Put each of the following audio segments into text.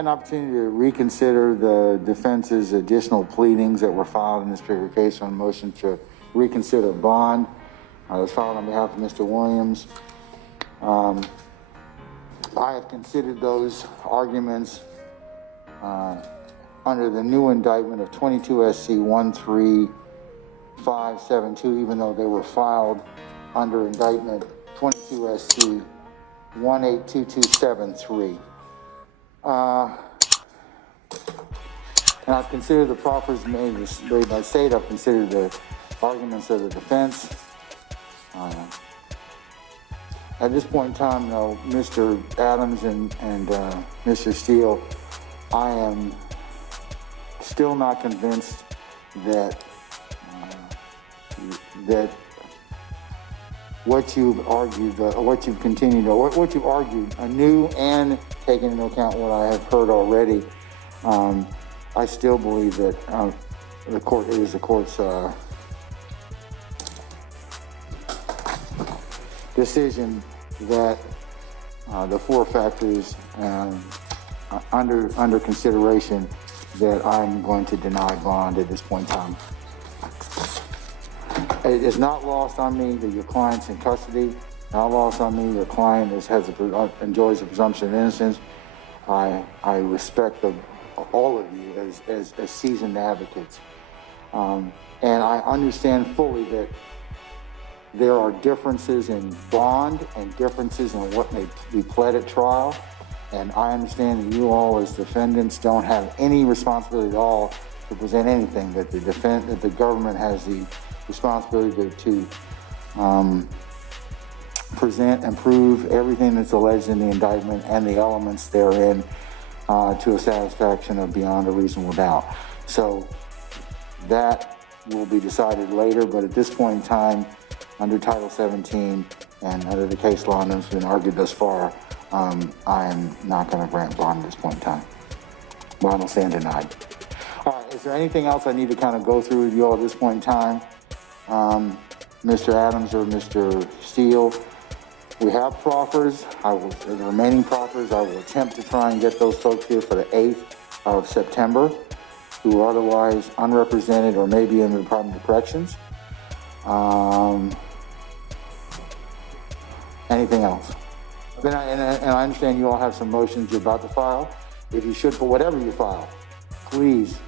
had an opportunity to reconsider the defense's additional pleadings that were filed in this particular case on motion to reconsider bond. That was filed on behalf of Mr. Williams. I have considered those arguments under the new indictment of 22 SC 13572, even though they were filed under indictment 22 SC 182273. And I've considered the proffers made by state. I've considered the arguments of the defense. At this point in time, though, Mr. Adams and Mr. Steele, I am still not convinced that that what you've argued, what you've continued, or what you've argued anew and taking into account what I have heard already, I still believe that the court's decision that the four factors under consideration that I'm going to deny bond at this point in time. It is not lost on me that your client's in custody. Not lost on me your client enjoys the presumption of innocence. I respect all of you as seasoned advocates, and I understand fully that there are differences in bond and differences in what may be pled at trial, and I understand that you all as defendants don't have any responsibility at all to present anything, that the government has the responsibility to present and prove everything that's alleged in the indictment and the elements therein to a satisfaction of beyond a reasonable doubt. So that will be decided later, but at this point in time, under Title 17 and under the case law that's been argued thus far, I am not going to grant bond at this point in time. Bond will stand denied. All right, is there anything else I need to kind of go through with you all at this point in time? Mr. Adams or Mr. Steele, we have proffers. The remaining proffers, I will attempt to try and get those folks here for the 8th of September who are otherwise unrepresented or maybe in the Department of Corrections. Anything else? And I understand you all have some motions you're about to file. If you should, for whatever you file, please,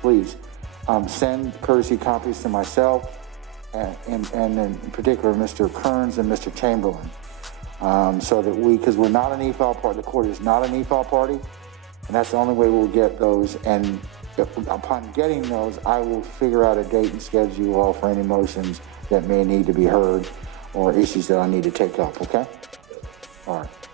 send courtesy copies to myself and in particular Mr. Kearns and Mr. Chamberlain, so that because we're not an e-file party, the court is not an e-file party, and that's the only way we'll get those. And upon getting those, I will figure out a date and schedule you all for any motions that may need to be heard or issues that I need to take up, okay? All right.